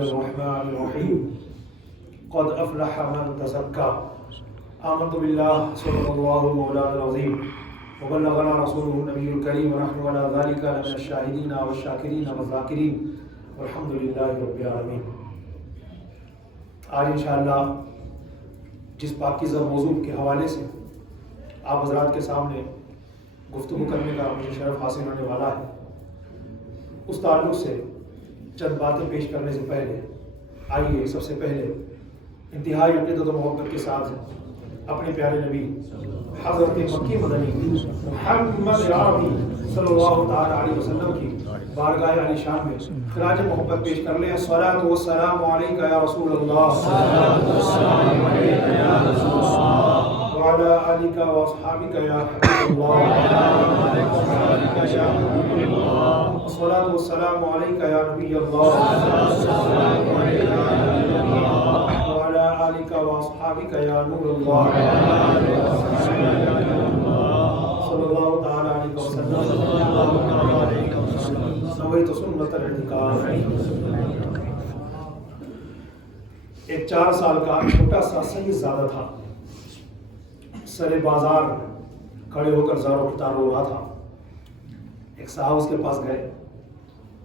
الرحمن الرحیم قد افلح من تزکا آمنت باللہ صدق اللہ مولانا العظیم وبلغنا رسوله النبی الکریم ونحن على ذلك لمن الشاہدین والشاکرین والذاکرین والحمد للہ رب العالمین۔ آج انشاءاللہ جس پاکیزہ موضوع کے حوالے سے آپ حضرات کے سامنے گفتگو کرنے کا مجھے شرف حاصل ہونے والا ہے، اس تعلق سے چند باتیں پیش کرنے سے پہلے آئیے سب سے پہلے انتہائی عقیدت و محبت کے ساتھ اپنے پیارے نبی حضرت مکی مدنی محمد عربی صلی اللہ تعالی علیہ وسلم کی بارگاہ عالی شان میں خراج محبت پیش کر لیں۔ الصلاۃ والسلام علیک یا رسول اللہ وعلی آلک واصحابک یا حبیب اللہ، الصلاۃ والسلام علیک یا نبی اللہ وعلی آلک واصحابک یا نور اللہ صلی اللہ تعالی علیہ وسلم۔ نویت سنت الاعتکاف۔ ایک 4 سال کا چھوٹا سا سید زادہ تھا، سر بازار کھڑے ہو کر زاروں کتار رو رہا تھا۔ ایک صاحب اس کے پاس گئے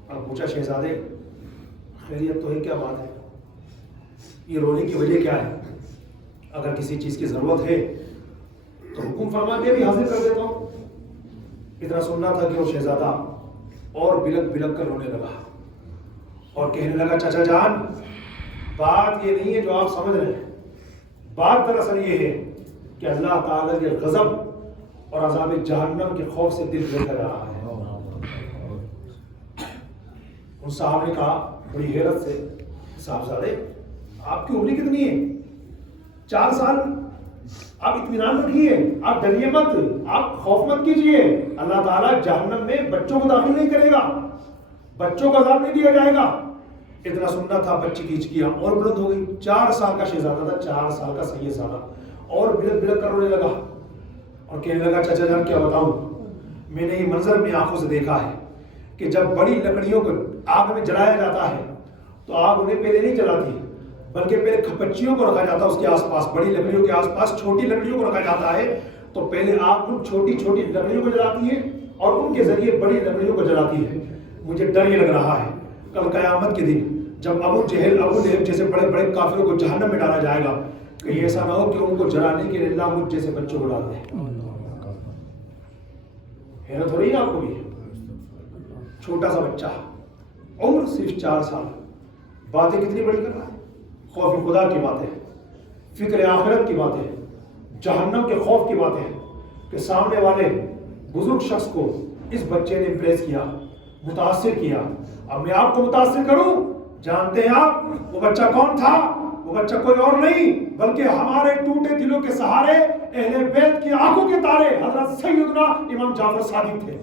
اور پوچھا، شہزادے خیریت تو ہے؟ کیا بات ہے؟ یہ رونے کی وجہ کیا ہے؟ اگر کسی چیز کی ضرورت ہے تو حکم فرما کے بھی حاضر کر دیتا ہوں۔ اتنا سننا تھا کہ وہ شہزادہ اور بلک بلک کر رونے لگا اور کہنے لگا، چچا جان بات یہ نہیں ہے جو آپ سمجھ رہے ہیں، بات دراصل یہ ہے کہ اللہ تعالیٰ کے غضب اور عذاب جہنم کے خوف سے دل بے کر رہا ہے۔ ان صاحب نے کہا بڑی حیرت سے، صاحبزادے آپ کی عمر کتنی ہے؟ 4 سال؟ آپ اطمینان رکھیے، آپ ڈریے مت، آپ خوف مت کیجیے، اللہ تعالیٰ جہنم میں بچوں کو داخل نہیں کرے گا، بچوں کو عذاب نہیں دیا جائے گا۔ اتنا سننا تھا، بچی کی ہچکیاں اور بلند ہو گئی۔ 4 سال کا شہزادہ تھا، 4 سال کا سید زادہ، اور بلک بلک کر رونے لگا اور کہنے لگا، چچا جان کیا بتاؤں، میں نے یہ منظر اپنی آنکھوں سے دیکھا ہے کہ جب بڑی لکڑیوں کو آگ میں جلایا جاتا ہے تو آگ انہیں پہلے نہیں جلاتی بلکہ پہلے کھپچیوں کو رکھا جاتا ہے، اس کے آس پاس بڑی لکڑیوں کے آس پاس چھوٹی لکڑیوں کو رکھا جاتا ہے، تو پہلے آگ ان چھوٹی چھوٹی لکڑیوں کو جلاتی ہے اور ان کے ذریعے بڑی لکڑیوں کو جلاتی ہے۔ مجھے ڈر یہ لگ رہا ہے کل قیامت کے دن جب ابو جہل ابو لہب جیسے بڑے بڑے کافروں کو جہنم میں ڈالا جائے گا، کہ ایسا نہ ہو کہ ان کو جلانے کے لیے اللہ مجھ جیسے بچوں کو ڈال دے۔ حیرت ہو رہی ہے آپ کو بھی؟ چھوٹا سا بچہ، عمر صرف 4 سال، باتیں کتنی بڑی کر رہا ہے، خوف خدا کی باتیں، فکر آخرت کی باتیں، جہنم کے خوف کی باتیں، کہ سامنے والے بزرگ شخص کو اس بچے نے امپریس کیا، متاثر کیا۔ اب میں آپ کو متاثر کروں، جانتے ہیں آپ وہ بچہ کون تھا؟ وہ بچہ کوئی اور نہیں بلکہ ہمارے ٹوٹے دلوں کے سہارے اہل بیت کی آنکھوں کے تارے حضرت سیدنا امام جعفر صادق تھے۔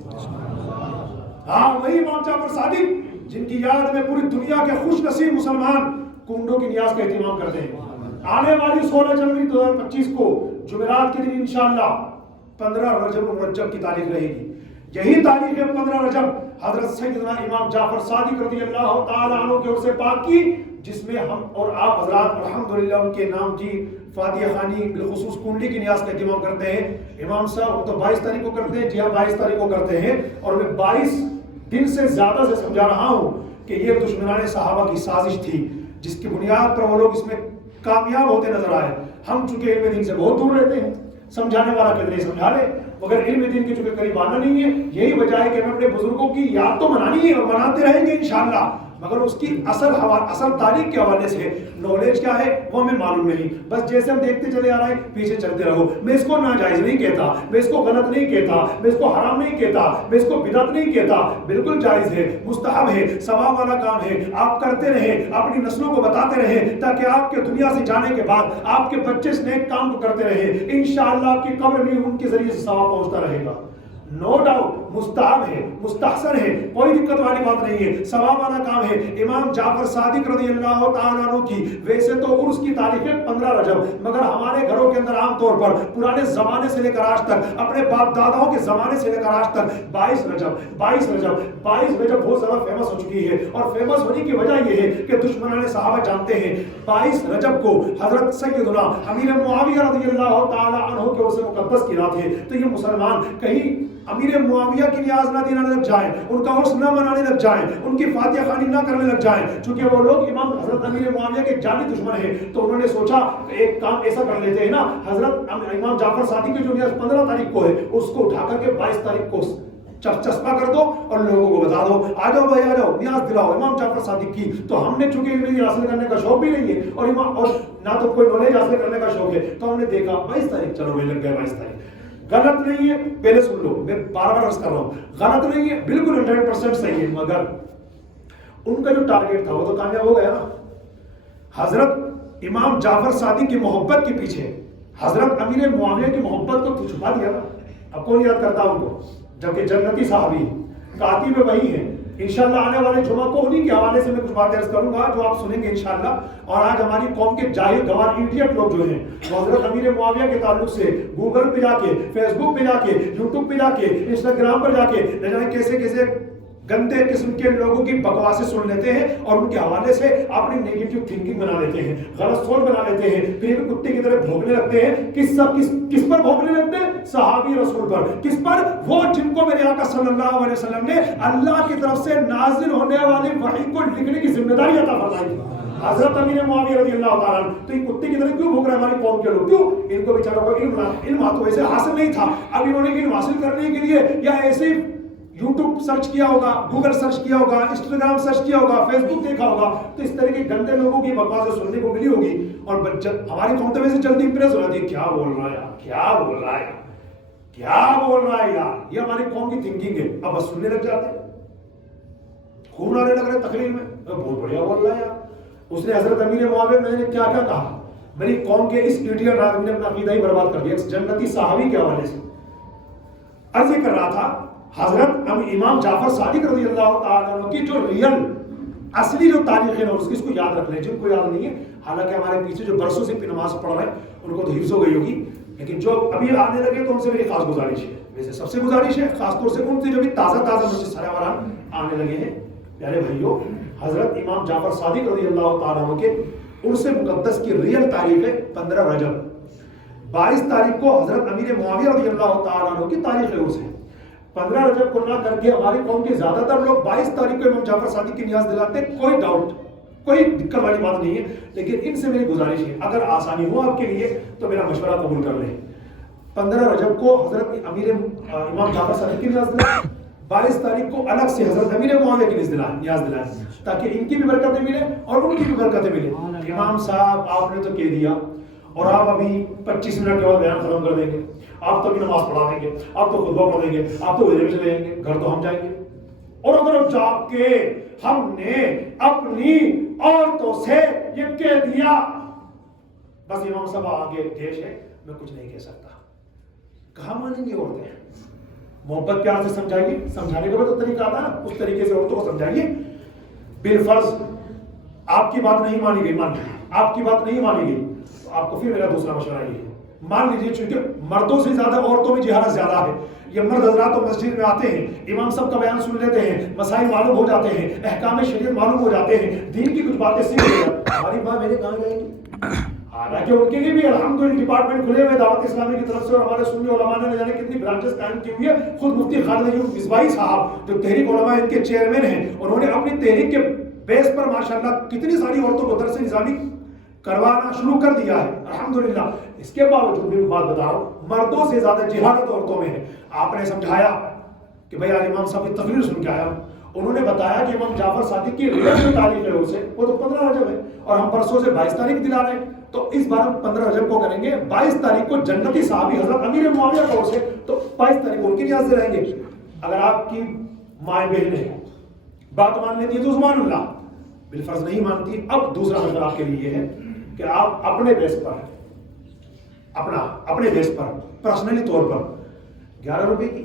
ہاں، وہی امام جعفر صادق جن کی یاد میں پوری دنیا کے خوش نصیب مسلمان کنڈوں کی نیاز کا اہتمام کرتے ہیں۔ آنے والی 16 جنوری 2025 کو جمعرات کے دن انشاءاللہ 15 رجب المرجب کی تاریخ رہے گی۔ یہی تاریخ ہے 15 رجب حضرت سیدنا امام جعفر صادق رضی اللہ تعالیٰ عنہ کے عرص پاک کی، جس میں ہم اور آپ حضرات الحمدللہ ان کے نام جی فاتحہ خوانی بالخصوص کنڈلی کی نیاز کا اہتمام کرتے ہیں۔ امام صاحب تو 22 تاریخ کو کرتے ہیں، جی ہاں 22 تاریخ کو کرتے ہیں، اور میں 22 دن سے زیادہ سے سمجھا رہا ہوں کہ یہ دشمنان صحابہ کی سازش تھی جس کی بنیاد پر وہ لوگ اس میں کامیاب ہوتے نظر آئے۔ ہم چونکہ علم دین سے بہت دور رہتے ہیں، سمجھانے والا کدھر سمجھا لے، مگر علم دین کے چونکہ قریب آنا نہیں ہے، یہی وجہ ہے کہ ہمیں اپنے بزرگوں کی یاد تو منانی ہے اور مناتے رہیں گے انشاءاللہ، مگر اس کی اصل تاریخ کے حوالے سے نالج کیا ہے وہ ہمیں معلوم نہیں۔ بس جیسے ہم دیکھتے چلے آ رہے ہیں پیچھے چلتے رہو۔ میں اس کو ناجائز نہیں کہتا، میں اس کو غلط نہیں کہتا، میں اس کو حرام نہیں کہتا، میں اس کو بدعت نہیں کہتا، بالکل جائز ہے، مستحب ہے، ثواب والا کام ہے۔ آپ کرتے رہیں، اپنی نسلوں کو بتاتے رہیں تاکہ آپ کے دنیا سے جانے کے بعد آپ کے بچے اس نیک کام کو کرتے رہیں، انشاءاللہ آپ کی قبر میں ان کے ذریعے سے ثواب پہنچتا رہے گا۔ نو ڈاؤٹ مستحب ہے، مستحسن ہے، کوئی دقت والی بات نہیں ہے، ثواب والا کام ہے۔ امام جعفر صادق رضی اللہ تعالیٰ عنہ کی ویسے تو عرس کی تاریخ ہے 15 رجب، مگر ہمارے گھروں کے اندر عام طور پر پرانے زمانے سے لے کر آج تک، اپنے باپ داداؤں کے زمانے سے لے کر آج تک 22 رجب بہت زیادہ فیمس ہو چکی ہے، اور فیمس ہونے کی وجہ یہ ہے کہ دشمنان صحابہ جانتے ہیں 22 رجب کو حضرت سیدنا امیر معاویہ رضی اللہ تعالی عنہ کے عرس مقدس کی رات ہے، تو یہ مسلمان کہیں امیر معاویہ کی نیاز نہ دینے لگ جائیں، ان کا عرس نہ منانے لگ جائیں، ان کی فاتحہ خوانی نہ کرنے لگ جائیں، چونکہ وہ لوگ امام حضرت امیر معاویہ کے جانی دشمن ہیں، تو انہوں نے سوچا ایک کام ایسا کر لیتے ہیں نا، حضرت امام جعفر صادق کی جو نیاز 15 تاریخ کو ہے اس کو اٹھا کر کے 22 تاریخ کو چسپا کر دو اور لوگوں کو بتا دو، آ جاؤ بھائی آ جاؤ، نیاز دلاؤ امام جعفر صادق کی۔ تو ہم نے چونکہ علم حاصل کرنے کا شوق بھی نہیں ہے اور نہ تو کوئی نالج حاصل کرنے کا شوق ہے، تو ہم نے دیکھا 22 تاریخ، چلو میں لگ گیا 22 تاریخ۔ غلط نہیں ہے، پہلے سن لو، میں بار بار عرض کر رہا ہوں، غلط نہیں ہے، بالکل 100% صحیح ہے، مگر ان کا جو ٹارگیٹ تھا وہ تو کامیاب ہو گیا نا۔ حضرت امام جعفر صادق کی محبت کے پیچھے حضرت امیر معاویہ کی محبت کو چھپا دیا نا، اب کون یاد کرتا ان کو، جبکہ جنتی صحابی کاتب وہی ہیں۔ انشاءاللہ آنے والے جمعہ کو انہی کے حوالے سے میں کچھ باتیں عرض کروں گا جو آپ سنیں گے انشاءاللہ۔ اور آج ہماری قوم کے جاہل گوار ایڈیٹ لوگ جو ہیں وہ حضرت امیر معاویہ کے تعلق سے گوگل پہ جا کے، فیس بک پہ جا کے، یوٹیوب پہ جا کے، انسٹاگرام پر جا کے نہ جانے کیسے کیسے گندے قسم کے لوگوں کی بکواسیں سن لیتے ہیں اور ان کے حوالے سے اپنی نیگیٹو تھنکنگ بنا لیتے ہیں، غلط سوچ بنا لیتے ہیں، پھر کتے کی طرح بھونکنے لگتے ہیں۔ کس پر بھونکنے لگتے ہیں؟ صحابی رسول پر۔ کس پر؟ وہ جن کو میرے آقا صلی اللہ علیہ وسلم نے اللہ کی طرف سے نازل ہونے والی وحی کو لکھنے کی ذمہ داری عطا فرمائی۔ حضرت امیر معاویہ رضی اللہ تعالیٰ عنہ، تو یہ کتے کی طرح کیوں بھوک رہے ہیں ہماری قوم کے لوگ؟ کیوں؟ ان کو بیچاروں کو علم تو ایسے حاصل نہیں تھا، اب انہوں نے علم حاصل کرنے کے لیے یا ایسے ہی یوٹیوب سرچ کیا ہوگا، گوگل سرچ کیا ہوگا، انسٹاگرام سرچ کیا ہوگا، فیس بک دیکھا ہوگا، تو اس طرح کے گندے لوگوں کی بکواسیں سننے کو ملی ہوگی، اور ہماری قوم تو ویسے جلدی امپریس ہو جاتی ہے، کیا بول رہا ہے یار، کیا بول رہا ہے، کیا بول رہا ہے یار، یہ ہماری قوم کی تھنکنگ ہے۔ اب بس سننے لگ جاتے ہیں، خون آنے لگ رہے تقریر میں، بہت بڑھیا بول رہا ہے یار، اس نے حضرت امیر معاویہ میں نے کیا کیا کہا، میری قوم کے اس ایڈیٹ آدمی نے اپنا عقیدہ ہی برباد کر دیا جنتی صحابی کے حوالے سے۔ عرض یہ کر رہا تھا، حضرت امام جعفر صادق رضی اللہ تعالیٰ عنہ کی جو ریئل اصلی جو تاریخ ہے نا اس کو یاد رکھ لیں، جن کو یاد نہیں ہے، حالانکہ ہمارے پیچھے جو برسوں سے نماز پڑھ رہے ہیں ان کو تو حفظ ہو گئی ہوگی، لیکن جو ابھی آنے لگے تو ان سے میری خاص گزارش ہے، ویسے سب سے گزارش ہے، خاص طور سے ان سے جو بھی تازہ مسجد سراوران آنے لگے ہیں، پیارے بھائیوں، حضرت امام جعفر صادق رضی اللہ تعالیٰ عنہ کے عرس مقدس کی ریئل تاریخ ہے 15 رجب۔ 22 تاریخ کو حضرت امیر معاویہ رضی اللہ تعالیٰ عنہ کی تاریخ عرس ہے۔ 15 رجب کو نہ کر کے ہماری قوم کے زیادہ تر لوگ 22 تاریخ کو امام جعفر صادق کی نیاز دلاتے ہیں، کوئی ڈاؤٹ، کوئی دقت والی بات نہیں ہے، لیکن ان سے میری گزارش ہے اگر آسانی ہو آپ کے لیے تو میرا مشورہ قبول کر لیں۔ 15 رجب کو حضرت امام جعفر صادق کی نیاز دلائیں، 22 تاریخ کو الگ سے حضرت امیر معاویہ کی نیاز دلائیں تاکہ ان کی بھی برکتیں ملیں اور ان کی بھی برکتیں ملیں۔ امام صاحب آپ نے تو کہہ دیا اور آپ ابھی 25 منٹ کے بعد بیان ختم کر دیں گے، آپ تو بھی نماز پڑھا دیں گے، آپ تو خطبہ پڑھ دیں گے، آپ تو وزیر چلے جائیں گے، گھر تو ہم جائیں گے، اور اگر جا کے ہم نے اپنی عورتوں سے یہ کہہ دیا بس امام صاحب آگے دیش ہے میں کچھ نہیں کہہ سکتا، کہاں مانیں گی عورتیں؟ محبت پیار سے سمجھائیے، سمجھانے کا بھی تو طریقہ آتا ہے نا، اس طریقے سے عورتوں کو سمجھائیے۔ بالفرض آپ کی بات نہیں مانی گئی، آپ کی بات نہیں مانی گئی تو آپ کو پھر میرا دوسرا مشورہ یہ ہے، مان لیجیے چونکہ مردوں سے زیادہ عورتوں میں جہالت زیادہ ہے، یہ مرد حضرات تو مسجد میں آتے ہیں، امام صاحب کا بیان سن لیتے ہیں، مسائل معلوم ہو جاتے ہیں، احکام شریعت معلوم ہو جاتے ہیں، دین کی کچھ باتیں سیکھ لیتے ہیں، ہماری ماں میرے کہاں جائے گی؟ حالانکہ ان کے لیے بھی الحمدللہ ڈپارٹمنٹ کھلے ہوئے دعوت اسلامی کی طرف سے، اور ہمارے سنی علماء نے جانے کتنی برانچز قائم کی ہوئی ہے۔ خود مفتی خالد ایوب مصباحی صاحب جو تحریک علماء ان کے چیئرمین ہیں، انہوں نے اپنی تحریک کے بیس پر ماشاءاللہ کتنی ساری عورتوں کو درس نظامی کروانا شروع کر دیا ہے الحمدللہ۔ اس کے باوجود بھی بات بتا رہا ہوں، مردوں سے زیادہ جہالت عورتوں میں ہے۔ آپ نے سمجھایا کہ بھائی آج امام صاحب کی تقریر سن کے آیا ہوں، انہوں نے بتایا کہ امام جعفر صادق کی ریئل تاریخ ہے اسے وہ تو 15 رجب ہے، اور ہم برسوں سے 22 تاریخ دلا رہے ہیں، تو اس بار ہم 15 رجب کو کریں گے۔ 22 تاریخ کو جنتی صحابی حضرت امیر معاویہ کا عرس ہے، تو 22 تاریخ کو ان کی نیاز دلائیں گے۔ اگر آپ کی مائیں بہنیں بات مان لیتی ہے تو سبحان اللہ، بالفرض نہیں مانتی، اب دوسرا مشورہ آپ کے لیے یہ ہے کہ آپ اپنے بیس پر اپنے بیس پر پرسنلی طور پر 11 روپے کی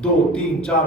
2, 3, 4,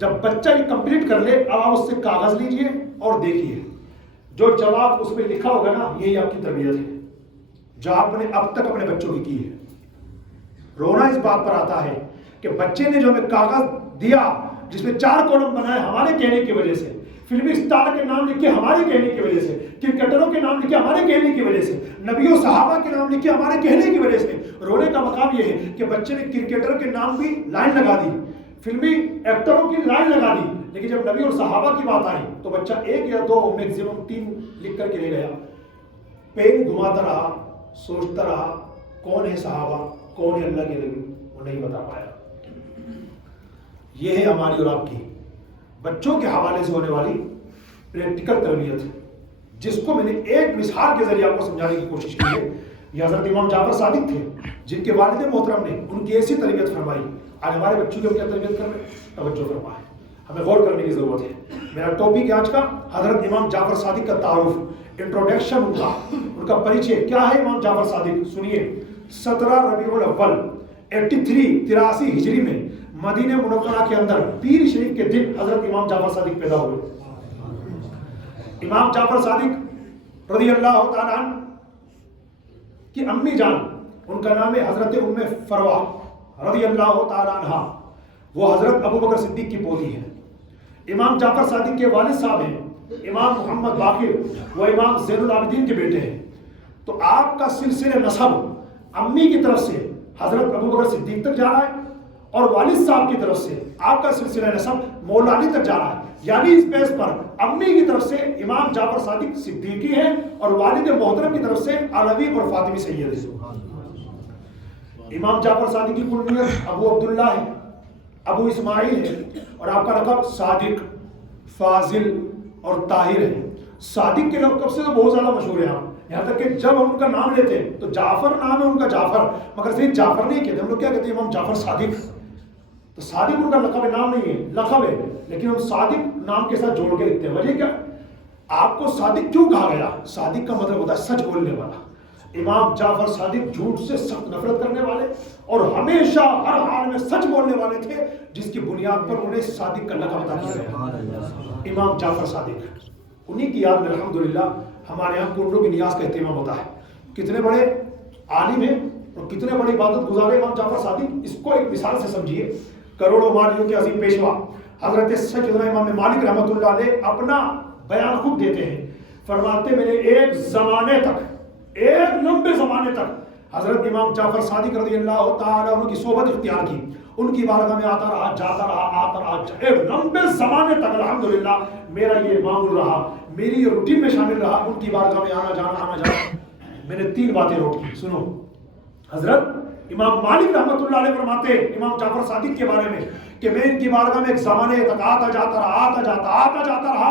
جب بچہ یہ کمپلیٹ کر لے اب آپ اس سے کاغذ لیجئے اور دیکھیے جو جواب اس میں لکھا ہوگا نا یہی آپ کی تربیت ہے جو آپ نے اب تک اپنے بچوں کی ہے. رونا اس بات پر آتا ہے کہ بچے نے جو ہمیں کاغذ دیا جس میں 4 کالم بنائے ہمارے کہنے کی وجہ سے, فلمی اسٹار کے نام لکھے ہمارے کہنے کی وجہ سے, کرکٹروں کے نام لکھے ہمارے کہنے کی وجہ سے, نبیوں صحابہ کے نام لکھے ہمارے کہنے کی وجہ سے. رونے کا مقام یہ ہے کہ بچے نے کرکٹر کے نام بھی لائن لگا دی, فلمی ایکٹروں کی لائن لگا دی, لیکن جب نبی اور صحابہ کی بات آئی تو بچہ 1 یا 2 میکسیمم 3 لکھ کر کے لے گیا. پین گھماتا رہا, سوچتا رہا کون ہے صحابہ کون ہے اللہ کے نبی, وہ نہیں بتا پایا. یہ ہے ہماری اور آپ کی بچوں کے حوالے سے ہونے والی پریکٹیکل تربیت, جس کو میں نے ایک مثال کے ذریعے آپ کو سمجھانے کی کوشش کی ہے. یہ حضرت امام جعفر صادق تھے جن کے والد محترم نے ان کی ایسی تربیت فرمائی. آج ہمارے بچوں کی کیا تربیت کر رہے ہیں, توجہ فرمائیں, ہمیں غور کرنے کی ضرورت ہے. میرا ٹاپک ہے آج کا حضرت امام جعفر صادق کا تعارف, انٹروڈکشن ان کا پریچے. کیا ہے امام جعفر صادق؟ سنیے. 17 ربیع الاول 83 ہجری میں مدینہ منورہ کے اندر پیر شریف کے دن حضرت امام جعفر صادق پیدا ہوئے. امام جعفر صادق رضی اللہ تعالیٰ عنہ کی امی جان, ان کا نام ہے حضرت ام فروہ رضی اللہ تعالیٰ عنہ, وہ حضرت ابو بکر صدیق کی پوتی ہے. امام جعفر صادق کے والد صاحب ہیں امام محمد باقر, وہ امام زین العابدین کے بیٹے ہیں. تو آپ کا سلسلہ نسب امی کی طرف سے حضرت ابو بکر صدیق تک جا رہا ہے اور والد صاحب کی طرف سے آپ کا سلسلہ نسب مولا علی تک جا رہا ہے. یعنی اس بیس پر امی کی طرف سے امام جعفر صادق صدیقی ہیں اور والد محترم کی طرف سے علوی اور فاطمی سید ہے. امام جعفر صادق کی کنیت ابو عبداللہ ہے, ابو اسماعیل ہے, اور آپ کا لقب صادق, فاضل اور طاہر ہے. صادق کے لقب سے تو بہت زیادہ مشہور ہے آپ, یہاں تک کہ جب ہم ان کا نام لیتے ہیں تو جعفر نام ہے ان کا جعفر, مگر صرف جعفر نہیں کہتے, ہم لوگ کیا کہتے ہیں امام جعفر صادق. تو صادق ان کا لقب ہے, نام نہیں ہے, لقب ہے, لیکن ہم صادق نام کے ساتھ جوڑ کے لکھتے ہیں. وجہ کیا؟ آپ کو صادق کیوں کہا گیا؟ صادق کا مطلب ہوتا ہے سچ بولنے والا. امام جعفر صادق جھوٹ سے سخت نفرت کرنے والے اور ہمیشہ ہر حال میں سچ بولنے والے تھے, جس کی بنیاد پر انہیں صادق کا لقب عطا کیا گیا. امام جعفر صادق, انہی کی یاد میں الحمدللہ ہمارے یہاں کنڈوں کی نیاز کا اہتمام ہوتا ہے. کتنے بڑے عالم ہیں اور کتنے بڑے عبادت گزار امام جعفر صادق. اس کو ایک مثال سے سمجھیے. کروڑوں مالیوں کے عظیم پیشوا حضرت سیدنا امام مالک رحمۃ اللہ علیہ اپنا بیان خود دیتے ہیں, فرماتے میں نے ایک زمانے تک, ایک لمبے زمانے تک حضرت امام جعفر صادق رضی اللہ تعالیٰ عنہ کی صحبت اختیار کی. ان کی بارگاہ میں آتا رہا, جاتا رہا, آتا رہا, ایک لمبے زمانے تک الحمدللہ میرا یہ معمول رہا, میری یہ روٹین میں شامل رہا. ان کی بارگاہ میں آنا جانا. میں نے 3 باتیں نوٹ کی, سنو. حضرت امام مالک رحمۃ اللہ علیہ فرماتے امام جعفر صادق کے بارے میں کہ میں ان کی بارگاہ میں ایک زمانے تک آتا جاتا رہا.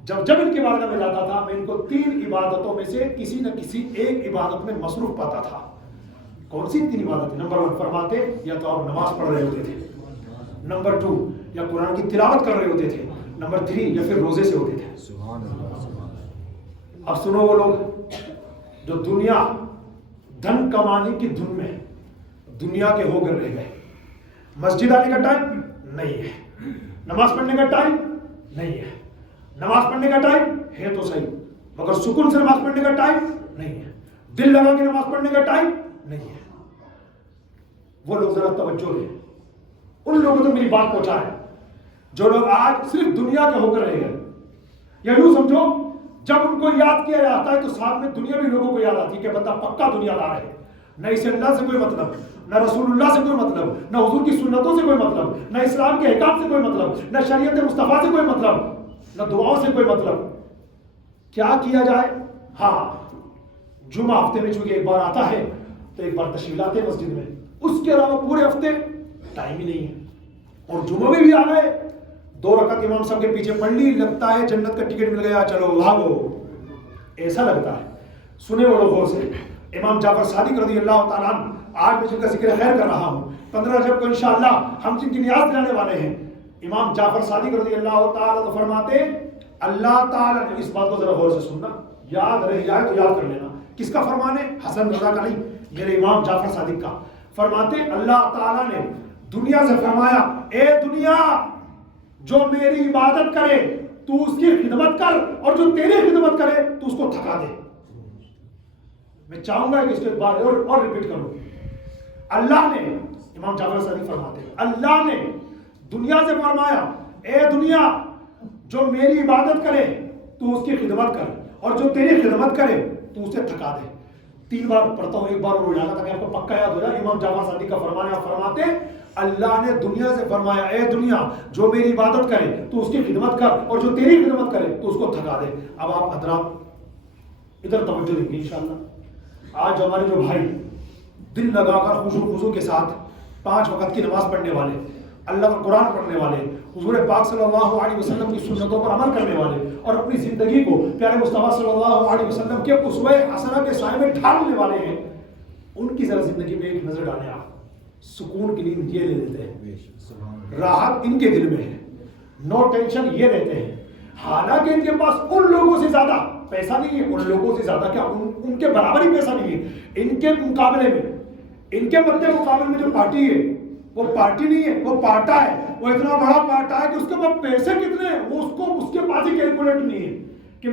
جب ان کی بارگاہ میں جاتا تھا میں ان کو 3 عبادتوں میں سے کسی نہ کسی ایک عبادت میں مصروف پاتا تھا. کون سی 3 عبادتیں؟ نمبر 1 فرماتے یا تو آپ نماز پڑھ رہے ہوتے تھے, نمبر 2 یا قرآن کی تلاوت کر رہے ہوتے تھے, نمبر 3 یا پھر روزے سے ہوتے تھے. اب سنو, وہ لوگ جو دنیا دھن کمانے کی دھن میں دنیا کے ہو کر رہ گئے, مسجد آنے کا ٹائم نہیں ہے, نماز پڑھنے کا ٹائم نہیں ہے, نماز پڑھنے کا ٹائم ہے تو صحیح مگر سکون سے نماز پڑھنے کا ٹائم نہیں ہے, دل لگا کے نماز پڑھنے کا ٹائم نہیں ہے. وہ لوگ ذرا توجہ دیں, ان لوگوں تک میری بات پہنچائیں جو لوگ آج صرف دنیا کے ہو کر رہ گئے. یا یوں سمجھو جب ان کو یاد کیا جاتا ہے تو ساتھ میں دنیا بھی لوگوں کو یاد آتی ہے کہ بندہ پکا دنیا دار ہے, نہ اسے اللہ سے کوئی مطلب, نہ رسول اللہ سے کوئی مطلب, نہ حضور کی سنتوں سے کوئی مطلب, نہ اسلام کے احکام سے کوئی مطلب, نہ شریعت مصطفیٰ سے کوئی مطلب, نہ دعاؤں سے کوئی مطلب. کیا کیا جائے؟ ہاں, جمعہ ہفتے میں چونکہ ایک بار آتا ہے تو ایک بار تشریف لاتے ہیں مسجد میں, اس کے علاوہ پورے ہفتے ٹائم ہی نہیں ہے. اور جمعہ میں بھی آ گئے, 2 رکعت امام صاحب کے پیچھے پڑھ لی, لگتا ہے جنت کا ٹکٹ مل گیا, چلو بھاگو, ایسا لگتا ہے. سنے وہ لوگ غور سے. امام جعفر صادق رضی اللہ تعالیٰ عنہ, آج میں جن کا ذکر خیر کر رہا ہوں, 15 رجب کو انشاءاللہ ہم جن کی نیاز دلانے والے ہیں, امام جعفر صادق رضی اللہ تعالیٰ عنہ فرماتے اللہ تعالیٰ نے, اس بات کو ذرا غور سے سننا, یاد رہ جائے تو یاد کر لینا, کس کا فرمان ہے؟ حسن رضا کا نہیں, میرے امام جعفر صادق کا. فرماتے اللہ تعالیٰ نے دنیا سے فرمایا, اے دنیا جو میری عبادت کرے تو اس کی خدمت کر، اور جو تیری خدمت کرے تو اس کو تھکا دے۔ میں چاہوں گا کہ اس کے بعد اور ریپیٹ کروں۔ اللہ نے، امام جعفر صادق فرماتے ہیں، اللہ نے دنیا سے فرمایا اے دنیا جو میری عبادت کرے تو اس کی خدمت کر، اور جو تیری خدمت کرے تو اسے تھکا دے۔ 3 بار پڑھتا ہوں، ایک بار اور جانا تاکہ آپ کو پکا یاد ہو جائے۔ امام جعفر صادق کا فرمان آپ فرماتے ہیں اللہ نے دنیا سے فرمایا اے دنیا جو میری عبادت کرے تو اس کی خدمت کر، اور جو تیری خدمت کرے تو اس کو تھکا دے۔ اب آپ حضرات ادھر توجہ دیں گے انشاءاللہ۔ آج ہمارے جو بھائی دل لگا کر خضوع کے ساتھ 5 وقت کی نماز پڑھنے والے، اللہ کا قرآن پڑھنے والے، حضور پاک صلی اللہ علیہ وسلم کی سنتوں پر عمل کرنے والے، اور اپنی زندگی کو پیارے مصطفیٰ صلی اللہ علیہ وسلم کے اسوہ حسنہ کے سائے میں ڈھالنے والے ہیں، ان کی ذرا زندگی میں ایک نظر ڈالیں آپ۔ سکون کی نیند یہ لے لیتے ہیں، راحت ان کے دل میں ہے، نو ٹینشن یہ رہتے ہیں، حالانکہ ان کے پاس ان لوگوں سے زیادہ پیسہ نہیں ہے، ان لوگوں سے زیادہ کیا ان کے برابر ہی پیسہ نہیں ہے، ان کے مقابلے میں، ان کے مدے مقابلے میں جو پارٹی ہے وہ پارٹی نہیں ہے، وہ پارٹا ہے، وہ اتنا بڑا پارٹا ہے کہ اس کے پاس پیسے کتنے ہیں وہ اس کے پاس ہی کیلکولیٹ نہیں ہے کہ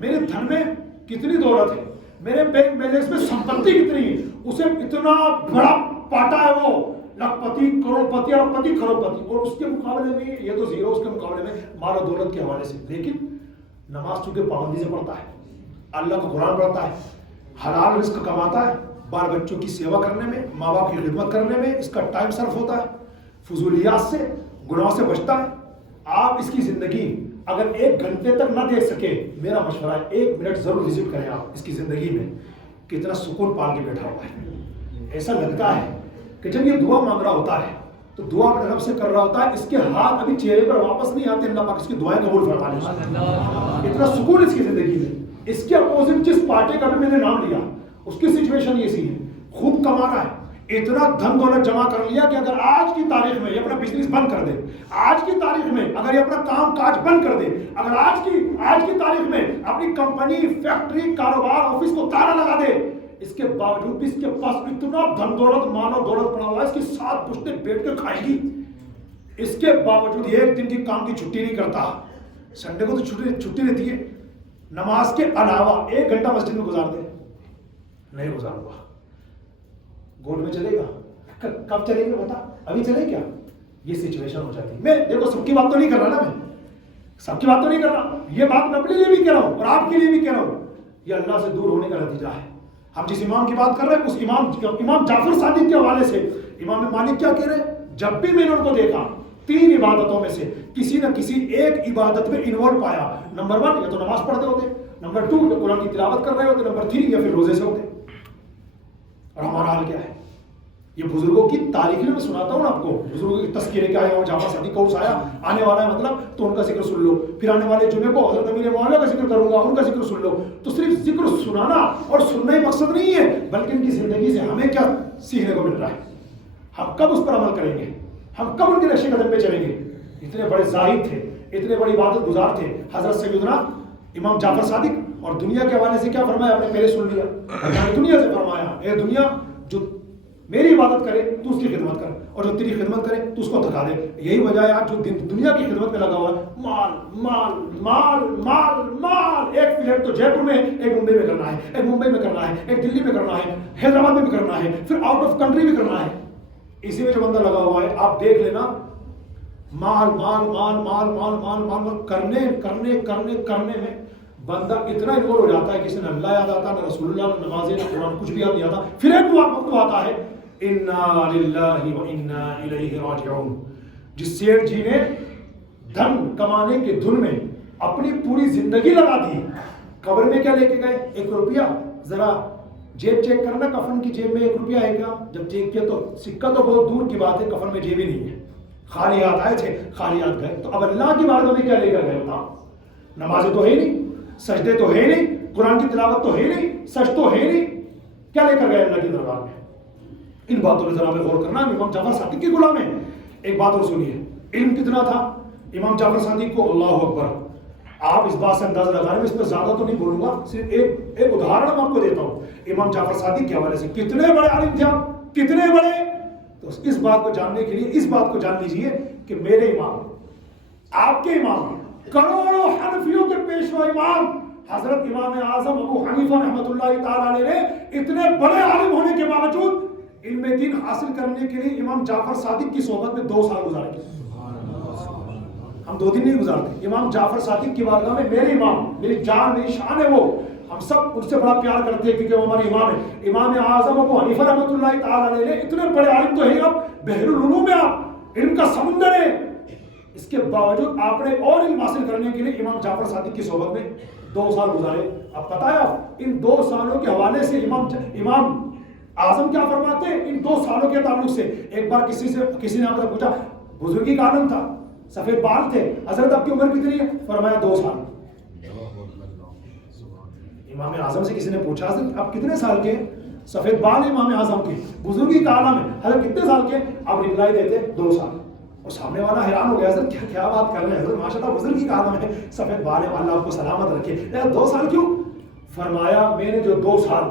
میرے دھن میں کتنی دولت ہے، میرے بینک بیلنس میں سمپتی کتنی ہے، اسے اتنا بڑا پاٹا ہے وہ لکھپتی کروڑپتی اربپتی کروڑپتی، اور اس کے مقابلے میں یہ تو زیرو، اس کے مقابلے میں مال و دولت کے حوالے سے۔ لیکن نماز چونکہ پابندی سے پڑھتا ہے، اللہ کا قرآن پڑھتا ہے، حلال رزق کماتا ہے، بال بچوں کی سیوا کرنے میں، ماں باپ کی خدمت کرنے میں اس کا ٹائم صرف ہوتا ہے، فضولیات سے گناہوں سے بچتا ہے۔ آپ اس کی زندگی اگر 1 گھنٹے تک نہ دیکھ سکے، میرا مشورہ ہے 1 منٹ ضرور وزٹ کریں آپ اس کی زندگی میں، کتنا سکون پال کے بیٹھا ہوا ہے۔ ایسا لگتا ہے کہ جب یہ دعا مانگ رہا ہوتا ہے تو دعا اپنے رب سے کر رہا ہوتا ہے، اس کے ہاتھ ابھی چہرے پر واپس نہیں آتے، اللہ پاک اس کی دعائیں قبول فرما لے۔ اتنا سکون اس کی زندگی میں۔ اس کے اپوزٹ جس پارٹی کا بھی میں نے نام لیا، اس کی سچویشن یہ سی ہے، خوب کمانا ہے، اتنا دھن دولت جمع کر لیا کہ اگر آج کی تاریخ میں یہ اپنا بزنس بند کر دے، آج کی تاریخ میں اگر یہ اپنا کام کاج بند کر دے، اگر آج کی تاریخ میں اپنی کمپنی، فیکٹری، کاروبار، آفس کو تالا لگا دے، اس کے باوجود بھی اس کے پاس اتنا دھن دولت، مال و دولت پڑا ہوا ہے، اس کی 7 پشتیں بیٹھ کے کھائے گی، اس کے باوجود 1 دن کی کام کی چھٹی نہیں کرتا۔ سنڈے کو تو چھٹی رہتی ہے، نماز کے علاوہ 1 گھنٹہ مسجد میں گزار دے، نہیں گزاروں گا، گوٹ میں چلے گا، کب چلیں گے بتا، ابھی چلے کیا؟ یہ سچویشن ہو جاتی ہے۔ میں دیکھو سب کی بات تو نہیں کر رہا نا، میں سب کی بات تو نہیں کر رہا، یہ بات میں اپنے لیے بھی کہہ رہا ہوں اور آپ کے لیے بھی کہہ رہا ہوں، یہ اللہ سے دور ہونے کا نتیجہ ہے۔ ہم جس امام کی بات کر رہے ہیں اس امام جعفر صادق کے حوالے سے امام مالک کیا کہہ رہے ہیں؟ جب بھی میں نے ان کو دیکھا 3 عبادتوں میں سے کسی نہ کسی ایک عبادت میں انوالو پایا، نمبر 1 یا تو نماز پڑھتے ہوتے، نمبر 2 یا قرآن کی تلاوت کر رہے ہوتے، نمبر 3 یا پھر روزے سے ہوتے۔ اور ہمارا حال کیا ہے؟ یہ بزرگوں کی تاریخ میں سناتا ہوں نا آپ کو، بزرگوں کی تذکرے کیا ہے، جعفر صادق کا عرص آیا، آنے والا ہے مطلب تو ان کا ذکر سن لو، پھر آنے والے جمعے کو حضرت امیر معاویہ کا ذکر کروں گا، ان کا ذکر سن لو۔ تو صرف ذکر سنانا اور سننا ہی مقصد نہیں ہے، بلکہ ان کی زندگی سے ہمیں کیا سیکھنے کو مل رہا ہے، ہم کب اس پر عمل کریں گے، ہم کب ان کے نقش قدم پہ چلیں گے۔ اتنے بڑے زاہد تھے، اتنے بڑی عبادت گزار تھے حضرت سیدنا امام جعفر صادق، اور دنیا کے حوالے سے کیا فرمایا، آپ نے پہلے سن لیا، دنیا سے فرمایا اے دنیا جو میری عبادت کرے تو اس کی خدمت کر، اور جو تیری خدمت کرے تو اس کو تھکا دے۔ یہی وجہ ہے آج جو دنیا کی خدمت میں لگا ہوا ہے، مال مال مال مال مال، ایک فلیٹ تو جے پور میں ہے، ایک ممبئی میں کرنا ہے، ایک ممبئی میں کرنا ہے، ایک دلی میں کرنا ہے، حیدرآباد میں بھی کرنا ہے، پھر آؤٹ آف کنٹری بھی کرنا ہے۔ اسی میں جو بندہ لگا ہوا ہے آپ دیکھ لینا، مال مال مال مال مال مال مال کرنے کرنے کرنے کرنے میں بندہ اتنا انوالو ہو جاتا ہے، کسی نے اللہ یاد آتا، نہ رسول اللہ، نہ نمازیں، نہ قرآن، کچھ بھی یاد نہیں آتا۔ پھر ایک وقت آتا ہے انا للہ و انا الیہ راجعون، جس سیٹھ جی نے دھن کمانے کے دھن میں اپنی پوری زندگی لگا دی، قبر میں کیا لے کے گئے؟ 1 روپیہ، ذرا جیب چیک کرنا، کفن کی جیب میں 1 روپیہ ہے کیا؟ جب چیک کیا تو سکہ تو بہت دور کی بات ہے، کفن میں جیب ہی نہیں ہے، خالی ہاتھ آئے تھے، خالی ہاتھ گئے۔ تو اب اللہ کی بارگاہ میں کیا لے کر گئے بتاؤ؟ نمازیں تو ہے نہیں، سجدے تو ہے نہیں، قرآن کی تلاوت تو ہے نہیں، سچ تو ہے نہیں، کیا لے کر گئے اللہ کی دربار میں؟ ان باتوں پہ ذرا غور کرنا۔ امام جعفر صادق کے غلام ہیں۔ ایک بات اور سنیے، علم کتنا تھا امام جعفر صادق کو، اللہ اکبر۔ آپ اس بات سے اندازہ لگائیں، میں اس پہ زیادہ تو نہیں بولوں گا، صرف ایک ادھارن میں آپ کو دیتا ہوں امام جعفر صادق کے حوالے سے، کتنے بڑے عالم تھے آپ، کتنے بڑے۔ تو اس بات کو جاننے کے لیے اس بات کو جان لیجئے کہ میرے امام آپ کے امام کروڑوں حنفیوں کے پیشوا امام حضرت امام اعظم ابو حنیفہ رحمۃ اللہ تعالی علیہ نے اتنے بڑے عالم ہونے کے باوجود علم دین حاصل کرنے کے لیے امام جعفر صادق کی صحبت میں 2 سال گزارے. ہم 2 دن نہیں گزارتے. امام جعفر صادق کی بارگاہ میں میرے امام، میری جان میری شان ہے، وہ ہم سب ان سے بڑا پیار کرتے ہیں کیونکہ وہ ہمارے امام ہیں. امام اعظم ابو حنیفہ رحمۃ اللہ تعالی علیہ نے اتنے بڑے عالم تو ہیں، آپ بحر العلوم میں، آپ علم کا سمندر ہے، اس کے باوجود آپ نے اور علم حاصل کرنے کے لیے امام جعفر صادق کی صحبت میں 2 سال گزارے. اب پتہ ہے آپ ان 2 سالوں کے حوالے سے امام اعظم کیا فرماتے ہیں ان 2 سالوں کے تعلق سے. ایک بار کسی نے آپ سے پوچھا، بزرگی کا عالم تھا، سفید بال تھے، حضرت آپ کی عمر کتنی ہے؟ فرمایا 2 سال. امام اعظم سے کسی نے پوچھا حضرت آپ کتنے سال کے؟ سفید بال امام اعظم کے، بزرگی کا عالم ہے، حضرت کتنے سال کے؟ آپ رپلائی دیتے 2 سال. اور سامنے والا حیران ہو گیا، حضرت کیا بات کر رہے ہیں حضرت، ماشاءاللہ بزرگی کا عالم ہے، سفید بال ہے، اللہ آپ کو سلامت رکھے. 2 سال کیوں؟ فرمایا میں نے جو 2 سال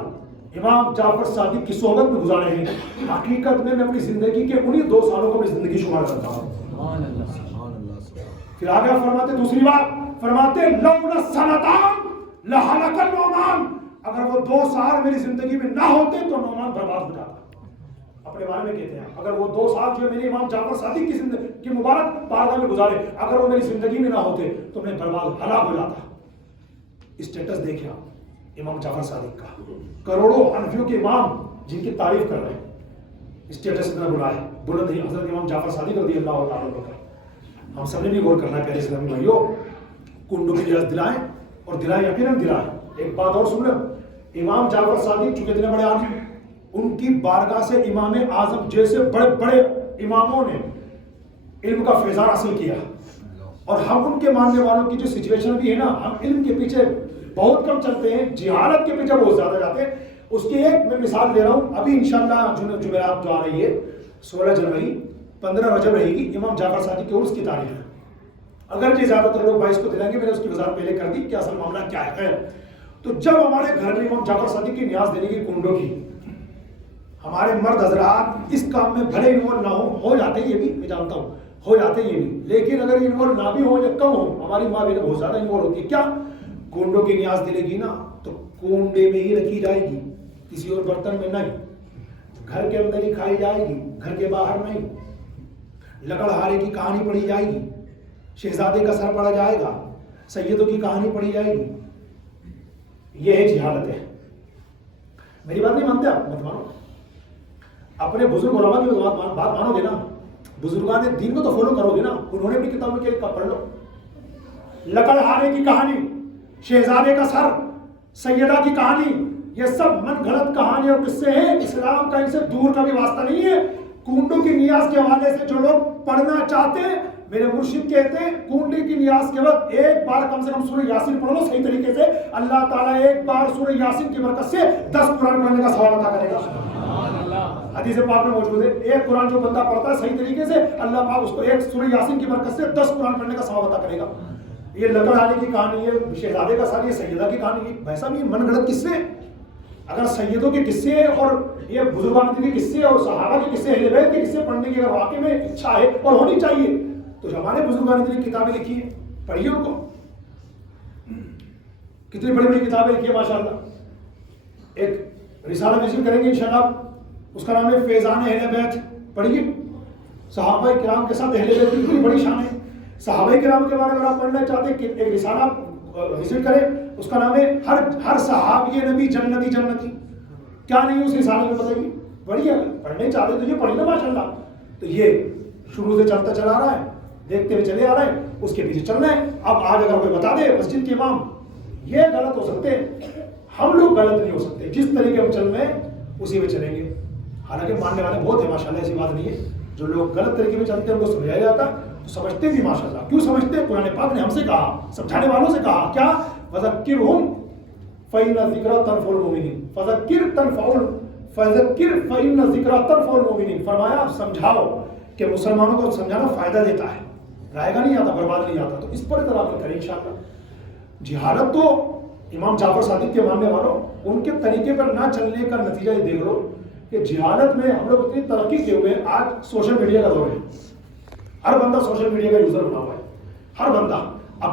امام جعفر صادق کی صحبت میں گزارے ہیں، حقیقت میں اپنی زندگی کے انہی 2 سالوں کو اپنی زندگی شمار کرتا ہوں. پھر آگے فرماتے دوسری بات، فرماتے لولا سنتان لہلک النعمان، اگر وہ 2 سال میری زندگی میں نہ ہوتے تو نعمان برباد ہو جاتا. اپنے بارے میں کہتے ہیں اگر وہ 2 سال جو میں نے امام جعفر صادق کی زندگی کی مبارک بارگاہ میں گزارے، اگر وہ میری زندگی میں نہ ہوتے تو میں برباد ہلاک ہو جاتا. اسٹیٹس دیکھیں آپ امام جعفر صادق کا، کروڑوں حنفیوں کے امام جن کی تعریف کر رہے ہیں، اسٹیٹس اتنا بڑا ہے، بلند ہے حضرت امام جعفر صادق رضی اللہ تعالیٰ عنہ کا. ہم سب نے بھی غور کرنا ہے پیارے اسلامی بھائیوں، کنڈوں کی اجازت دلائیں اور دلائیں یقیناً دلائیں. ایک بات اور سن لیں، امام جعفر صادق چونکہ اتنے بڑے عالم، ان کی بارگاہ سے امام اعظم جیسے بڑے بڑے اماموں نے علم کا فیضان حاصل کیا. اور ہم ان کے ماننے والوں کی جو سچویشن بھی ہے نا، ہم علم کے پیچھے بہت کم چلتے ہیں، جہالت کے پیچھے بہت زیادہ جاتے ہیں. اس کی ایک میں مثال دے رہا ہوں. ابھی انشاءاللہ جمعرات جو آ رہی ہے 16 جنوری 15 رجب رہے گی، امام جعفر صادق کے عرس کی تاریخ ہے. اگرچہ زیادہ تر لوگ 22 کو دلائیں گے، میں نے اس کی وضاحت پہلے کر دی کہ اصل معاملہ کیا ہے. خیر، تو جب ہمارے گھر میں امام جعفر صادق کی نیاز دینے کی کنڈوں کی، ہمارے مرد حضرات اس کام میں بھلے انوالو نہ ہو جاتے ہیں، یہ بھی میں جانتا ہوں ہو جاتے ہیں یہ بھی، لیکن اگر انوالو نہ بھی ہو یا کم ہو، ہماری ماں بھی بہت زیادہ انوالو ہوتی ہے. کیا کنڈوں کی نیاز دلے گی نا تو کنڈے میں ہی رکھی جائے گی، کسی اور برتن میں نہیں، گھر کے اندر ہی کھائی جائے گی، گھر کے باہر نہیں. لکڑہارے کی کہانی پڑھی جائے گی، شہزادے کا سر پڑا جائے گا، سیدوں کی کہانی پڑھی جائے گی. یہ ہے جہالت ہے. میری بات نہیں مانتے آپ؟ مت مانو. اپنے بزرگ علماء کی بات مانو گے نا، بزرگان دین کو تو فالو کرو گے نا، انہوں نے اپنی کتاب میں کیا پڑھ لو. لکڑہارے کی کہانی، شہزادے کا سر، سیدہ کی کہانی، یہ سب من گھڑت کہانی اور قصے ہیں. اسلام کا ان سے دور کا بھی واسطہ نہیں ہے. کنڈوں کی نیاز کے حوالے سے جو لوگ پڑھنا چاہتے ہیں، میرے مرشد کہتے ہیں کنڈی کی نیاز کے وقت ایک بار کم سے کم سورہ یاسین پڑھ لو صحیح طریقے سے، اللہ تعالیٰ ایک بار سورہ یاسین کی برکت سے 10 قرآن پڑھنے کا ثواب عطا کرے گا. حدیث پاک میں موجود ہے، ایک قرآن جو بندہ پڑھتا ہے صحیح طریقے سے، اللہ پاک اس کو ایک سورہ یاسین کی برکت سے 10 قرآن پڑھنے کا ثواب عطا کرے گا. یہ لکڑہارے کی کہانی ہے، شہزادے کا سر، یہ سیدہ کی کہانی ہے، ویسا بھی من گھڑت قصے. اگر سیدوں کے قصے اور یہ بزرگان کے قصے اور صحابہ کے قصے، اہل بیت کے قصے پڑھنے کی اگر واقعی میں اچھا ہے اور ہونی چاہیے تو ہمارے بزرگان نے کتابیں لکھی ہیں، پڑھیے ان کو. کتنی بڑی بڑی کتابیں لکھی ہیں ماشاءاللہ. ایک رسالہ وزٹ کریں گے انشاءاللہ، اس کا نام ہے فیضان اہل بیت. پڑھیے، صحابہ کرام کے ساتھ اہل بیت کی کتنی بڑی شان ہے. صحابہ کرام کے بارے میں آپ پڑھنا چاہتے ہیں، ایک رسالہ وزٹ کریں، اس کا نام ہے ہر صحابی نبی جنتی جنتی. کیا نہیں اس رسالے میں بتائیے، پڑھیے. پڑھنے چاہتے تو یہ پڑھیے نا ماشاءاللہ. تو یہ شروع سے چلتا چلا رہا ہے، دیکھتے ہوئے چلے آ رہے ہیں، اس کے پیچھے چلنا ہے. اب آج اگر کوئی بتا دے مسجد کے امام یہ غلط ہو سکتے ہیں، ہم لوگ غلط نہیں ہو سکتے. جس طریقے ہم چل رہے ہیں اسی میں چلیں گے. حالانکہ ماننے والے بہت ہیں ماشاءاللہ، ایسی بات نہیں ہے. جو لوگ غلط طریقے میں چلتے ہیں ان کو سمجھایا جاتا تو سمجھتے بھی ماشاءاللہ. کیوں سمجھتے ہیں؟ قرآن پاک نے ہم سے کہا، سمجھانے والوں سے کہا کیا؟ فذکرہم فإن الذکریٰ تنفع المؤمنین. فذکر فإن الذکریٰ تنفع المؤمنین. فرمایا سمجھاؤ کہ مسلمانوں کو سمجھانا فائدہ دیتا ہے، رائے گا نہیں آتا، برباد نہیں آتا. تو اس پر اطلاع کریں انشاءاللہ. جہالت تو امام جعفر صادق کے ماننے والوں ان کے طریقے پر نہ چلنے کا نتیجہ یہ دیکھ لو کہ جہالت میں ہم لوگ اتنی ترقی کیے ہوئے ہیں. آج سوشل میڈیا کا دور ہے، ہر بندہ سوشل میڈیا کا یوزر بنا ہوا ہے. ہر بندہ اب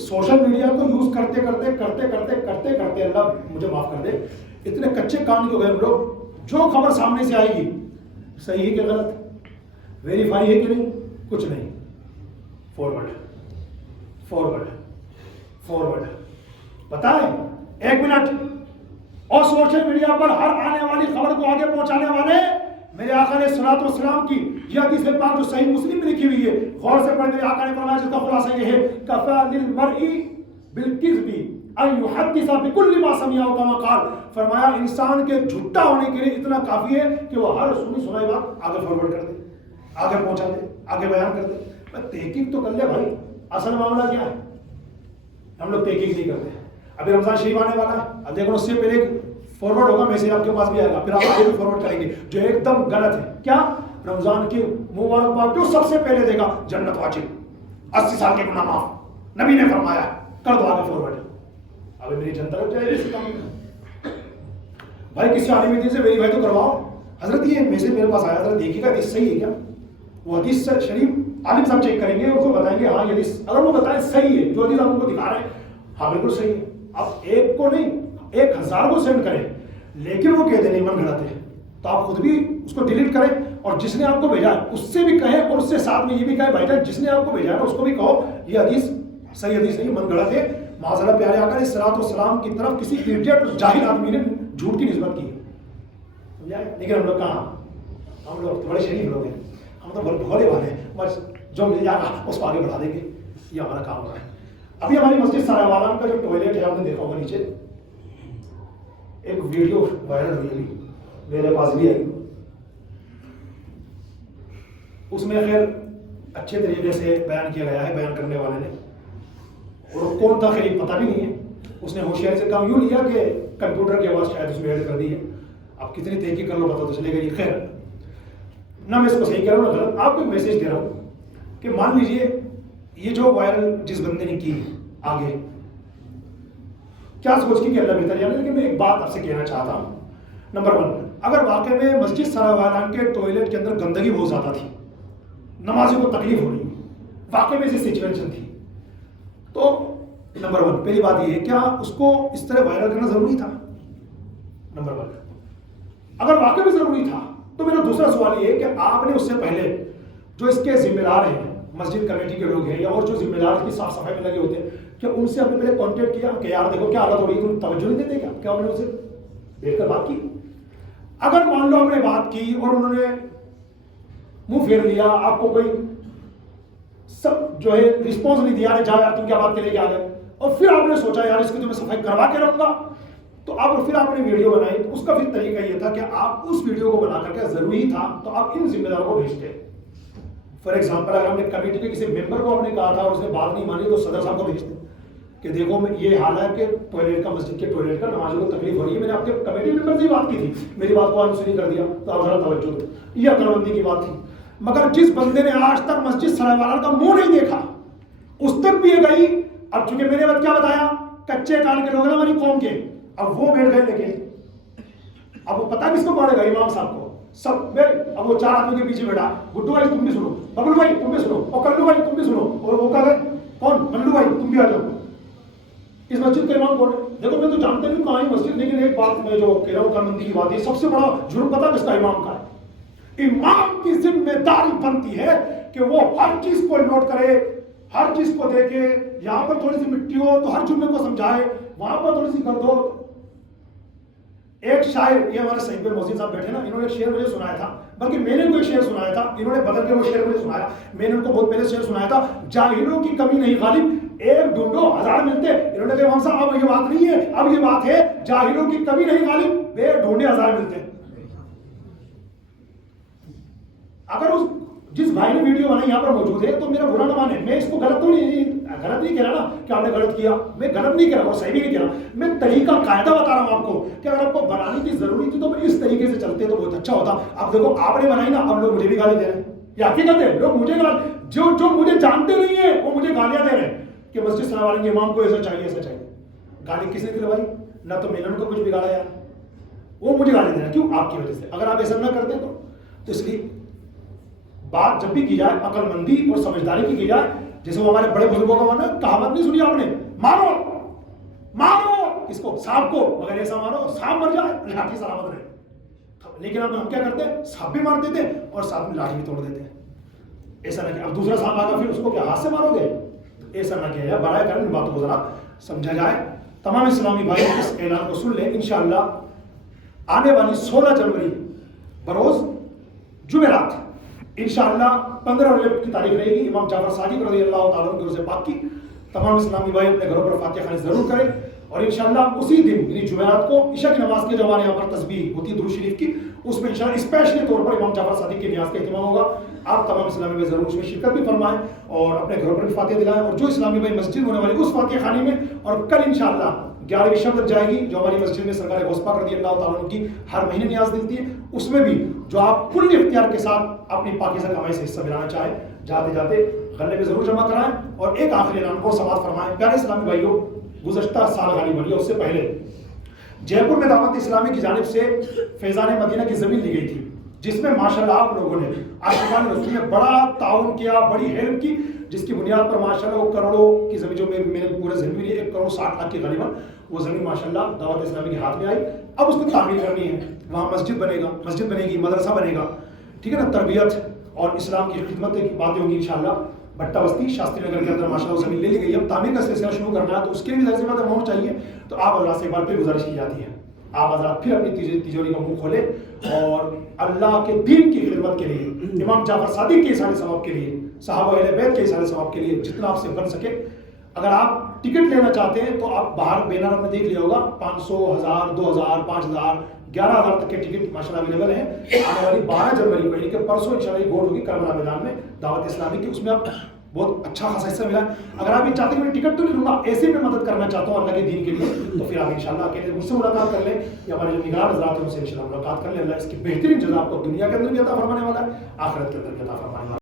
سوشل میڈیا کو یوز کرتے کرتے اللہ مجھے معاف کر دے اتنے کچے کان ہو گئے ہم لوگ. جو خبر سامنے سے آئے گی صحیح ہے کہ غلط, ویریفائی ہے کہ نہیں, کچھ نہیں, فارورڈ بتائیں 1 منٹ. اور سوشل میڈیا پر ہر آنے والی خبر کو آگے پہنچانے والے میرے آقا علیہ الصلوۃ والسلام کی یہ حدیث پاک جو صحیح مسلم میں لکھی ہوئی ہے, غور سے پڑھ. میرے آقا نے فرمایا جس کا خلاصہ یہ ہے کفا للمرء بالکذب ان یحدث بكل ما سمع کما قال. فرمایا انسان کے جھوٹا ہونے کے لیے اتنا کافی ہے کہ وہ ہر سنی سنائی بات آگے فارورڈ کر دے, آگے پہنچا دے, آگے بیان کر دے. تحقیق تو کر لے بھائی, اصل معاملہ کیا ہے؟ ہم لوگ تحقیق نہیں کرتے. ابھی رمضان شریف آنے والا ہے, اب دیکھو اس سے پہلے فارورڈ ہوگا, میسج آپ کے پاس بھی آئے گا, پھر آپ آگے بھی فارورڈ کریں گے جو ایک دم غلط ہے. کیا رمضان کی مبارکباد جو سب سے پہلے دے گا جنت واجب, 80 سال کے گناہ معاف, نبی نے فرمایا, کر دو آگے فارورڈ. ابھی میری جنتا لگ جائے اسی کام میں. بھائی کسی عالم دین سے ویریفائی تو کرواؤ. حضرت یہ میسج میرے پاس آیا, حضرت دیکھیے گا حدیث صحیح ہے کیا؟ وہ حدیث شریف عالم صاحب چیک کریں گے اور اس کو بتائیں گے ہاں یہ حدیث, اگر وہ بتائیں صحیح ہے جو حدیث آپ کو دکھا رہے ہیں ہاں بالکل صحیح ہے, آپ ایک کو نہیں 1000 کو سینڈ کریں لیکن وہ کہتے نہیں من گھڑاتے ہیں, تو آپ خود بھی اس کو ڈیلیٹ کریں اور جس نے آپ کو بھیجا ہے اس سے بھی کہیں, اور اس سے ساتھ میں یہ بھی کہیں بھائی جان جس نے آپ کو بھیجا ہے اس کو بھی کہو یہ حدیث صحیح حدیث نہیں, من گھڑاتے. معاذ اللہ پیارے آقا علیہ الصلوۃ والسلام کی طرف کسی ایڈیٹ جاہل آدمی نے جھوٹ کی نسبت کی ہے. لیکن ہم لوگ کہاں, ہم لوگ بڑے شریف لوگ ہیں, ہم تو بڑے بھولے والے ہیں, بس جو مل جائے گا اس کو آگے بڑھا دیں گے, یہ ہمارا کام ہو رہا ہے. ابھی ہماری مسجد سراوالان کا جو ٹوائلٹ ہے آپ نے دیکھا ہوگا نیچے ایک ویڈیو وائرل ہوئی ابھی میرے پاس بھی آئی. اس میں خیر اچھے طریقے سے بیان کیا گیا ہے بیان کرنے والے نے, اور کون تھا خیر پتہ بھی نہیں ہے. اس نے ہوشیاری سے کام یوں لیا کہ کمپیوٹر کی آواز شاید اس میں ایڈ کر دی ہے. آپ کتنی تحقیق کر لو پتہ تو چلے گا. یہ خیر نہ میں اس کو صحیح کہہ رہا ہوں نہ غلط, آپ کو ایک میسج دے رہا ہوں کہ مان لیجئے یہ جو وائرل جس بندے نے کی آگے کیا سوچ کی کہ اللہ بہتر جانے, لیکن میں ایک بات آپ سے کہنا چاہتا ہوں. نمبر 1, اگر واقع میں مسجد سراوالان کے ٹوائلٹ کے اندر گندگی بہت زیادہ تھی, نمازیوں کو تکلیف ہو رہی, واقع میں ایسی سچویشن تھی, تو نمبر 1 پہلی بات یہ ہے کیا اس کو اس طرح وائرل کرنا ضروری تھا؟ نمبر 1 اگر واقع میں ضروری تھا تو میرا دوسرا سوال یہ ہے کہ آپ نے اس سے پہلے جو اس کے ذمہ دار ہیں مسجد کمیٹی کے لوگ ہیں یا اور جو ذمہ دار کی صاف صفائی میں لگے ہوتے ہیں, کیا ان سے آپ نے پہلے کانٹیکٹ کیا کہ یار دیکھو کیا حالت ہو رہی ہے, تم توجہ نہیں دیتے کیا آپ نے ان سے بیٹھ کر بات کی؟ اگر مان لو آپ نے بات کی اور انہوں نے منہ پھیر لیا, آپ کو کوئی سب جو ہے رسپانس نہیں دیا, جا یار تم کیا بات کرے کے آ گئے, اور پھر آپ نے سوچا یار اس کی تو میں صفائی کروا کے رہوں گا, تو اب پھر آپ نے ویڈیو بنائی, تو اس کا پھر طریقہ یہ تھا کہ آپ اس ویڈیو کو بنا کر کے ضروری تھا تو آپ ان ذمہ داروں کو بھیجتے. فار ایگزامپل اگر ہم نے کمیٹی کے کسی ممبر کو ہم نے کہا تھا اور اس نے بات نہیں مانی تو صدر صاحب کو بھیجتے کہ دیکھو یہ حال ہے کہ ٹوائلٹ کا مسجد کے ٹوائلٹ کا نمازیوں کو تکلیف ہو رہی ہے, میں نے آپ کے کمیٹی ممبر سے بات کی تھی, میری بات کو آپ نے کر دیا تو آپ ذرا توجہ دو, یہ عقلمندی کی بات تھی. مگر جس بندے نے آج تک مسجد سراوالان کا منہ نہیں دیکھا اس تک بھی یہ گئی. اب چونکہ میں نے کیا بتایا کچے کان کے لوگ ہیں ہماری قوم کے, اب وہ بیٹھ گئے لیکن اب وہ پتہ کس کو پڑے گا, امام صاحب کو سب. اب وہ 4 آدمیوں کے پیچھے بیٹھا, گڈو بھائی تم بھی سنو, ببلو بھائی تم بھی سنو, اور کلو بھائی تم بھی سنو, اور وہ کہا گئے کون ملو بھائی تم بھی آ جاؤ. اس مسجد کا امام کون ہے؟ دیکھو میں تو جانتے نہیں کہاں ہے مسجد, لیکن ایک بات میں جو کہہ رہا ہوں عقلمندی کی بات ہے, سب سے بڑا جرم پتہ کس کا امام کا ہے. امام کی ذمہ داری بنتی ہے کہ وہ ہر چیز کو نوٹ کرے, ہر چیز کو دیکھے, یہاں پر تھوڑی سی مٹی ہو تو ہر جملے کو سمجھائے, وہاں پر تھوڑی سی کر دو. ایک شاعر, یہ ہمارے صحیح پہ محسن صاحب بیٹھے نا, انہوں نے ایک شعر مجھے سنایا تھا, بلکہ میں نے ان کو ایک شعر سنایا تھا, انہوں نے بدل کے وہ شعر مجھے سنایا, میں نے ان کو بہت پہلے شعر سنایا تھا, جاہلوں کی کمی نہیں غالب, ایک ڈھونڈو 1000 ملتے. انہوں نے کہا امام صاحب اب یہ بات نہیں ہے, اب یہ بات ہے جاہلوں کی کمی نہیں غالب, بے ڈھونڈے 1000 ملتے. اگر اس جس بھائی نے ویڈیو بنائی یہاں پر موجود ہے تو میرا برا نہ مانے, میں اس کو غلط نہیں کہہ رہا نا کہ آپ نے غلط کیا, میں غلط نہیں کہہ رہا اور صحیح بھی نہیں کہہ رہا, میں طریقہ قاعدہ بتا رہا ہوں آپ کو کہ اگر آپ کو بنانی کی ضروری تھی تو میں اس طریقے سے چلتے تو بہت اچھا ہوتا. اب دیکھو آپ نے بنائی نا, اب لوگ مجھے بھی گالی دے رہے ہیں, یہ حقیقت ہے, لوگ مجھے جو مجھے جانتے نہیں ہیں وہ مجھے گالیاں دے رہے ہیں کہ مسجد سراوالان کے امام کو ایسا چاہیے ایسا چاہیے. گالی کس نے دلوائی؟ نہ تو میں نے ان کو کچھ بگاڑا یار, وہ مجھے گالی دے رہے ہیں, کیوں؟ آپ کی وجہ سے. اگر آپ ایسا نہ کرتے تو اس لیے بات جب بھی کی جائے عقل مندی اور سمجھداری کی جائے. جیسے وہ ہمارے بڑے بزرگوں کا مانا کہاوت نہیں سنی آپ نے, مارو مارو اس کو سانپ کو, مگر ایسا مارو سانپ مر جائے لاٹھی سلامت رہے. لیکن اب ہم کیا کرتے ہیں, سانپ بھی مار دیتے ہیں اور ساتھ میں لاٹھی بھی توڑ دیتے ہیں. ایسا نہ کہ اب دوسرا سانپ آگا پھر اس کو کیا ہاتھ سے مارو گے, ایسا نہ کیا جائے. برائے کرم ان باتوں کو ذرا سمجھا جائے. تمام اسلامی بھائی اس اعلان کو سن لیں. انشاءاللہ آنے والی 16 جنوری بروز جمعرات انشاءاللہ 15 رجب کی تاریخ رہے گی. امام جعفر صادق رضی اللہ تعالیٰ عنہ کے روز پاک کی. تمام اسلامی بھائی اپنے گھروں پر فاتحہ خوانی ضرور کریں. اور انشاءاللہ اسی دن یعنی جمعرات کو عشاء کی نماز کے جوان یہاں پر تسبیح ہوتی ہے درود شریف کی, اس میں انشاءاللہ اسپیشلی طور پر امام جعفر صادق کی نیاز کا اہتمام ہوگا. آپ تمام اسلامی بھائی ضرور اس میں شرکت بھی فرمائیں اور اپنے گھروں پر بھی فاتحہ دلائیں. اور جو اسلامی بھائی مسجد ہونے والی اس فاتحہ خوانی میں, اور کل انشاءاللہ 11ویں شب تک جائے گی جو ہماری مسجد میں سرکار غوث پاک رضی اللہ تعالیٰ عنہ کی ہر مہینے نیاز ملتی ہے, اس میں بھی جو آپ کل اختیار کے ساتھ اپنی پاکیزہ کمائی سے حصہ ملانا چاہیں, جاتے جاتے غلے میں ضرور جمع کرائیں. اور ایک آخری اعلان اور سماعت فرمائیں. پیارے اسلامی بھائیوں, گزشتہ سال غالباً یا اس سے پہلے جے پور میں دعوت اسلامی کی جانب سے فیضان مدینہ کی زمین لی گئی تھی, جس میں ماشاءاللہ آپ لوگوں نے عاشقان رسول نے بڑا تعاون کیا, بڑی ہیلپ کی, جس کی بنیاد پر ماشاءاللہ وہ کروڑوں کی زمین جو میرے پورے ذہن میں 1 کروڑ 60 لاکھ کی غالباً وہ زمین ماشاءاللہ دعوت اسلامی کے ہاتھ میں آئی. اب اس کو تعمیر کرنی ہے, وہاں مسجد بنے گی, مدرسہ بنے گا, ٹھیک ہے نا, تربیت اور اسلام کی خدمت کی باتیں ہوں گی انشاءاللہ. بٹا بستی شاستری نگر کے اندر ماشاءاللہ زمین لے لی گئی. اب تعمیر کا سلسلہ شروع کرنا ہے تو اس کے لیے بھی ظاہر اماؤنٹ چاہیے. تو آپ حضرات سے ایک بار پھر گزارش کی جاتی ہے, آپ حضرات پھر اپنی تجوری کا منہ کھولیں اور اللہ کے دین کی خدمت کے لیے, امام جعفر صادق کے احسان ثواب کے لیے, صحابہ اہل بیت کے احسان ثواب کے لیے جتنا آپ سے بن سکے. اگر آپ ٹکٹ لینا چاہتے ہیں تو آپ باہر بینر آپ نے دیکھ لیا ہوگا, 500, 1000, 2000, 5000, 11000 تک کے ٹکٹ ماشاءاللہ اویلیبل ہیں. آنے والی 12 جنوری کو یعنی کہ پرسوں انشاءاللہ یہ گھوڑ ہوگی کربلا میدان میں دعوت اسلامی کی, اس میں آپ بہت اچھا خاصا حصہ ملا. اگر آپ یہ چاہتے ہیں کہ میں ٹکٹ تو نہیں لوں گا, ایسے میں مدد کرنا چاہتا ہوں اللہ کے دین کے لیے, تو پھر آپ انشاءاللہ اکیلے مجھ سے ملاقات کر لیں یا ہمارے جو نگران حضرات ہیں ان سے انشاءاللہ ملاقات کر لیں. اللہ اس کی بہترین جزا آپ کو دنیا کے اندر بھی عطا فرمانے والا ہے, آخرت کے اندر بھی عطا فرمانے والا ہے.